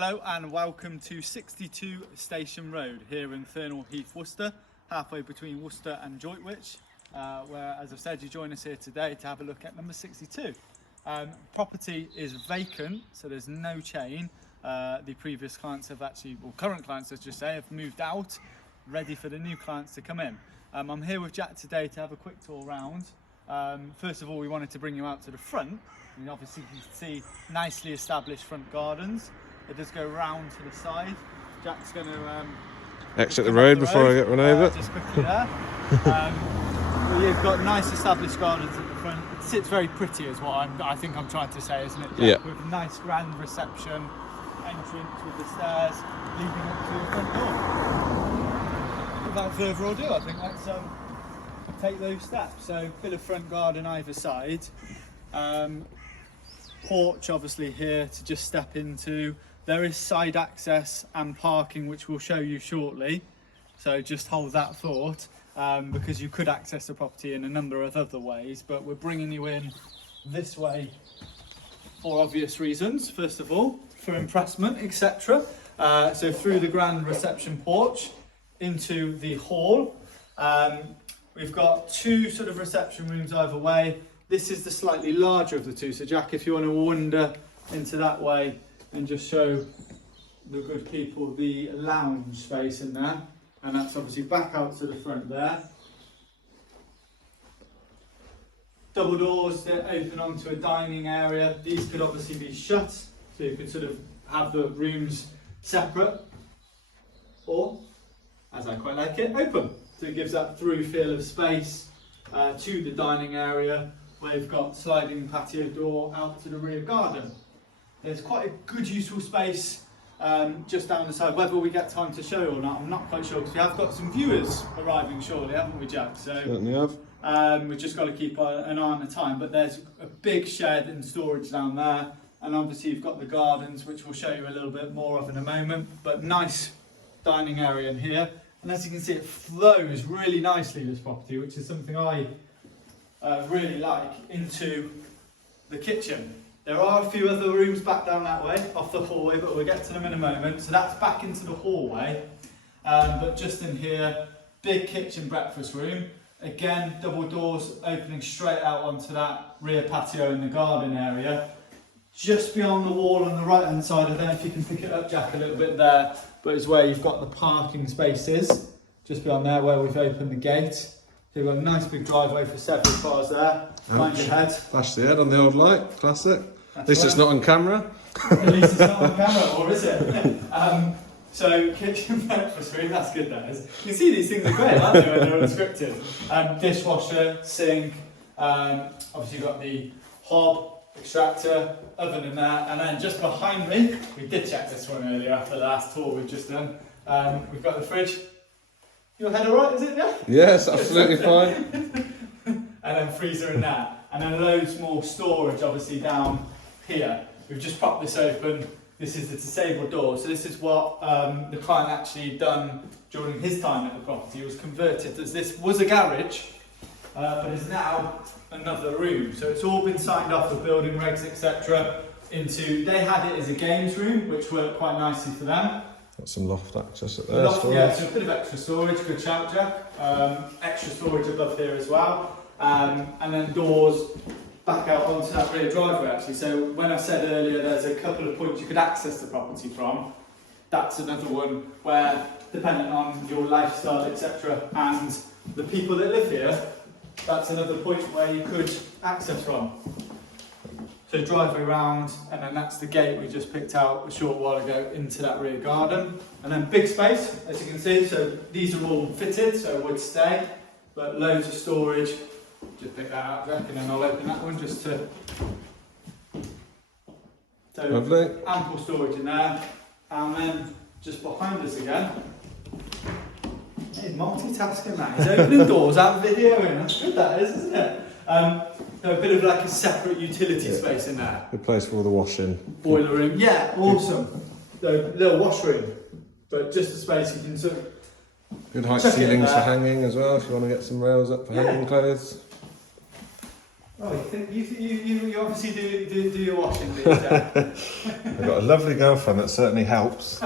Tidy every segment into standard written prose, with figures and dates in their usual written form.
Hello and welcome to 62 Station Road here in Fernhill, Heath, Worcester, halfway between Worcester and Droitwich, where, as I've said, you join us here today to have a look at number 62. Property is vacant, so there's no chain. The previous clients have actually, well, current clients, let's just say, have moved out, ready for the new clients to come in. I'm here with Jack today to have a quick tour around. First of all, we wanted to bring you out to the front. And obviously you can see nicely established front gardens. It does go round to the side. Jack's going to exit the road before I get run over. Just quickly there. You've got nice established gardens at the front. It sits very pretty, is what I think I'm trying to say, isn't it, Jack? Yeah. With a nice grand reception entrance with the stairs leading up to the front door. Without further ado, I think let's take those steps. So, bit of front garden either side. Porch obviously here to just step into. There is side access and parking, which we'll show you shortly, so just hold that thought, because you could access the property in a number of other ways, but we're bringing you in this way for obvious reasons. First of all, for impressment, etc. So through the grand reception porch into the hall. We've got two sort of reception rooms either way. This is the slightly larger of the two, so Jack, if you want to wander into that way and just show the good people the lounge space in there, and that's obviously back out to the front there. Double doors that open onto a dining area. These could obviously be shut, so you could sort of have the rooms separate, or, as I quite like it, open. So it gives that through feel of space to the dining area. We've got sliding patio door out to the rear garden. There's quite a good useful space just down the side. Whether we get time to show or not, I'm not quite sure, because we have got some viewers arriving shortly, haven't we, Jack? So certainly have. We've just got to keep an eye on the time. But there's a big shed and storage down there, and obviously you've got the gardens, which we'll show you a little bit more of in a moment. But nice dining area in here, and as you can see, it flows really nicely, this property, which is something I really like, into the kitchen. There are a few other rooms back down that way, off the hallway, but we'll get to them in a moment. So that's back into the hallway, but just in here, big kitchen breakfast room. Again, double doors opening straight out onto that rear patio in the garden area. Just beyond the wall on the right hand side, I don't know if you can pick it up, Jack, a little bit there, but is where you've got the parking spaces, just beyond there where we've opened the gate. So you've got a nice big driveway for several cars there. Mind your head. Flash the head on the old light, classic. At least it's not on camera. At least it's not on camera, or is it? So kitchen breakfast room, that's good, that is. You can see these things are great, aren't they, when they're unscripted. Dishwasher, sink, obviously you've got the hob, extractor, oven in there, and then just behind me, we did check this one earlier after the last tour we've just done, we've got the fridge. Your head alright, is it, yeah? Yes, absolutely fine. And then freezer in there. And then loads more storage, obviously, down here. We've just popped this open. This is the disabled door. So this is what the client actually done during his time at the property. It was converted, as this was a garage, but is now another room. So it's all been signed off with building regs, etc. into, they had it as a games room, which worked quite nicely for them. Got some loft access at there. Loft, yeah, so a bit of extra storage, good shout, Jack. Extra storage above here as well. And then doors back out onto that rear driveway, actually. So when I said earlier there's a couple of points you could access the property from, that's another one where, depending on your lifestyle, etc., and the people that live here, that's another point where you could access from. So driveway round, and then that's the gate we just picked out a short while ago into that rear garden. And then big space, as you can see, so these are all fitted, so it would stay, but loads of storage. Just pick that out, Jack, and then I'll open that one just to... So lovely. Ample storage in there, and then just behind us again. He's multitasking, that. He's opening doors and videoing. That's good, that is, isn't it? So a bit of like a separate utility space in there. Good place for all the washing. Boiler room, yeah, awesome. So little washroom, but just a space you can sort of... Good height ceilings for hanging as well, if you want to get some rails up for hanging clothes. Oh, you obviously do your washing, do you, Jack? I've got a lovely girlfriend that certainly helps.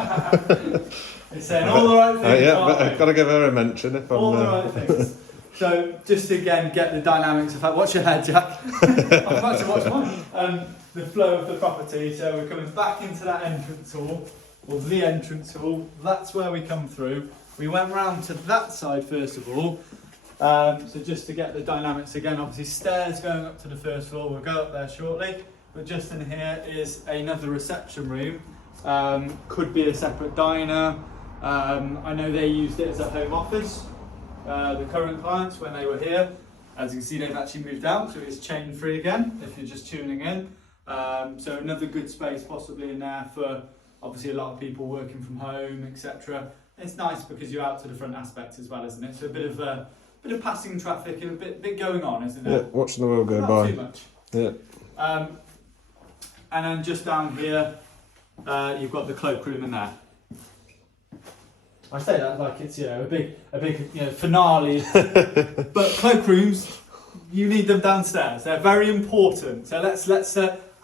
It's saying all the right things. Yeah, but I've got to give her a mention if I'm. All the right things. So just to again get the dynamics of that. Watch your head, Jack. I'm about to watch mine. The flow of the property. So we're coming back into that entrance hall, or the entrance hall. That's where we come through. We went round to that side first of all. So just to get the dynamics again, obviously stairs going up to the first floor. We'll go up there shortly. But just in here is another reception room. Could be a separate diner. I know they used it as a home office, the current clients, when they were here. As you can see, they've actually moved out, so it's chain free again if you're just tuning in. So another good space possibly in there for obviously a lot of people working from home, etc. It's nice because you're out to the front aspect as well, isn't it? So a bit of passing traffic and a bit going on, isn't it? Yeah, watching the world go Not by. too much. Yeah. And then just down here, you've got the cloakroom in there. I say that like it's a big finale, but cloakrooms, you need them downstairs. They're very important. So let's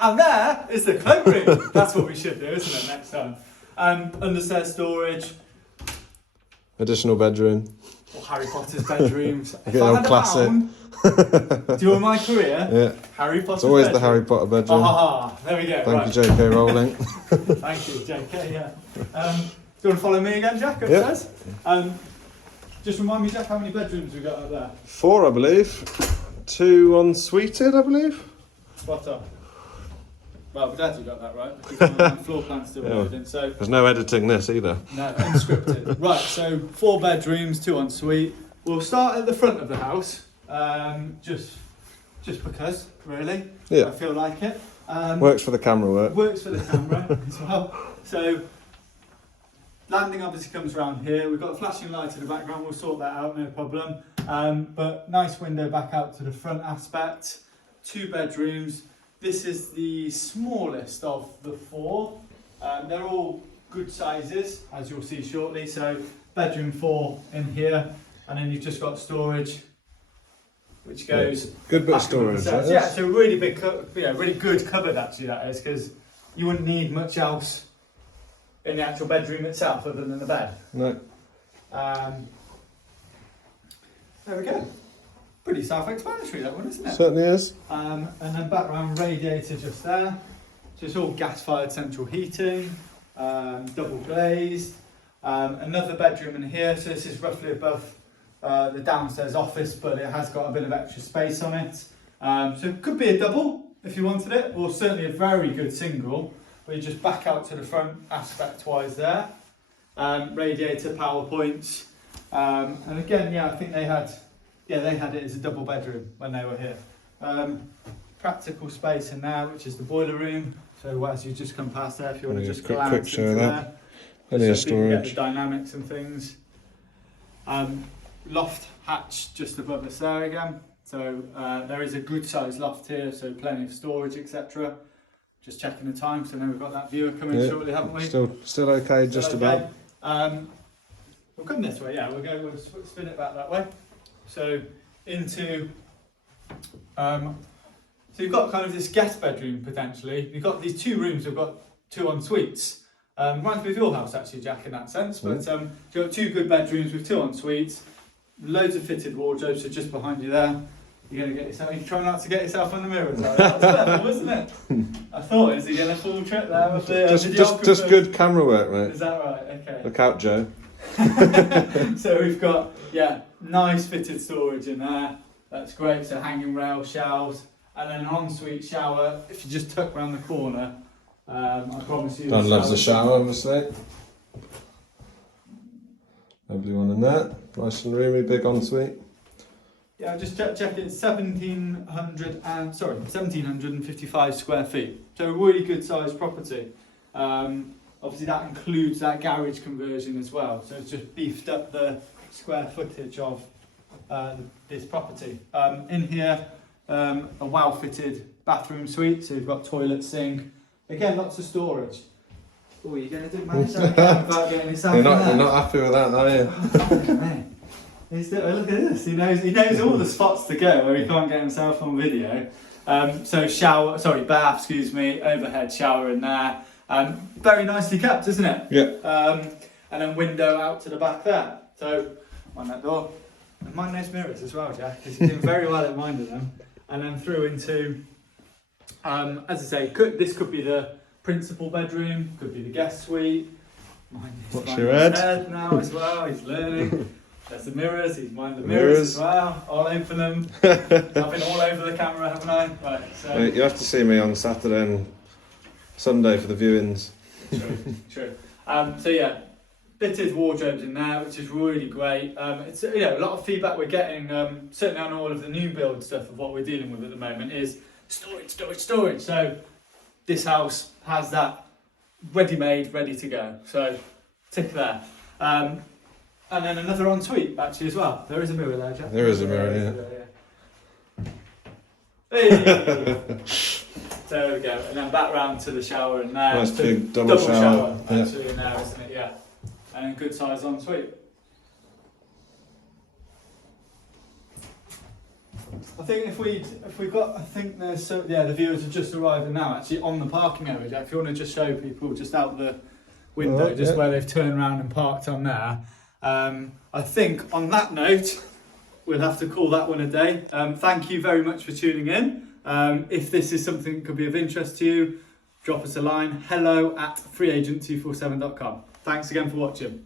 and there is the cloakroom. That's what we should do, isn't it? Next time. Understairs storage. Additional bedroom. Or Harry Potter's bedrooms. If Get I old had a classic. pound during my career, Yeah. Harry Potter's It's always bedroom. the Harry Potter bedroom. There we go. Thank you, J.K. Rowling. Thank you, JK. Yeah. Do you want to follow me again, Jack? Upstairs. Just remind me, Jack, how many bedrooms we got up there? 4, I believe. 2 ensuited, I believe. Spot on. Well, we've actually got that right. Because my floor plan's still loading. So There's no editing this either. no, unscripted. Right. So 4 bedrooms, 2 ensuite. We'll start at the front of the house. Just because, really. Yeah. I feel like it. Works for the camera work. Works for the camera as well. So landing obviously comes around here. We've got a flashing light in the background. We'll sort that out, no problem. But nice window back out to the front aspect. 2 bedrooms. This is the smallest of the 4. They're all good sizes, as you'll see shortly. So bedroom 4 in here, and then you've just got storage, which goes Good bit of back storage. into the set. Yeah, it's a really big, really good cupboard actually. That is, because you wouldn't need much else in the actual bedroom itself other than the bed. No. There we go. Pretty self-explanatory, that one, isn't it? Certainly is. And then background radiator just there. So it's all gas-fired central heating, double glazed. Another bedroom in here. So this is roughly above the downstairs office, but it has got a bit of extra space on it. So it could be a double if you wanted it, or certainly a very good single. But you just back out to the front aspect-wise there. Radiator, power points. And again, I think they had it as a double bedroom when they were here. Practical space in there, which is the boiler room. So as you just come past there, if you want to just quick show of that. there. Plenty of So you can get the storage. dynamics and things. Loft hatch just above us there again. So there is a good sized loft here, so plenty of storage, etc. Just checking the time, so now we've got that viewer coming shortly, haven't we? Still okay, just Okay. about. We'll come this way, we'll spin it back that way. So into, so you've got kind of this guest bedroom potentially. You've got these 2 rooms, we've got 2 en suites. Reminds me of your house actually, Jack, in that sense. But you've got 2 good bedrooms with 2 en suites, loads of fitted wardrobes, so just behind you there. You're going to get yourself, you try not to get yourself on the mirror. That's clever, wasn't it? I thought, is he getting a full trip there with the Just good camera work, mate. Is that right? Okay. Look out, Joe. So we've got, nice fitted storage in there. That's great. So hanging rail, shelves, and then an ensuite shower. If you just tuck round the corner, I promise you. God loves the shower, obviously. Lovely one in there. Nice and roomy, big ensuite. Yeah, just check it. 1,755 square feet. So a really good sized property. Obviously that includes that garage conversion as well. So it's just beefed up the square footage of this property. In here, a well fitted bathroom suite. So you've got toilet, sink. Again, lots of storage. Oh, you're going to do manage that again without getting yourself You're not happy with that, are you? Look at this. He knows all the spots to go where he can't get himself on video. Bath, overhead shower in there. Very nicely kept, isn't it? Yeah. And then window out to the back there. So, mind that door. And mind those mirrors as well, Jack, because you're doing very well at minding them. And then through into, as I say, this could be the principal bedroom, could be the guest suite. What's your head? Now as well, he's learning. There's the mirrors, he's mind the mirrors as well. I'll open them. I've been all over the camera, haven't I? Right, so. Mate, you have to see me on Saturday and Sunday for the viewings. True. So yeah, fitted wardrobes in there, which is really great. It's a lot of feedback we're getting, certainly on all of the new build stuff of what we're dealing with at the moment is storage. So this house has that ready-made, ready to go. So tick there. And then another ensuite actually as well. There is a mirror there, Jack. There is a mirror, yeah. Hey. There we go. And then back round to the shower in there. Nice big double shower. Actually in there, isn't it? Yeah. And then good size ensuite. I think the viewers are just arriving now actually on the parking area, Jack. If you want to just show people just out the window, where they've turned around and parked on there. I think on that note, we'll have to call that one a day. Thank you very much for tuning in. If this is something that could be of interest to you, drop us a line, hello@freeagent247.com. Thanks again for watching.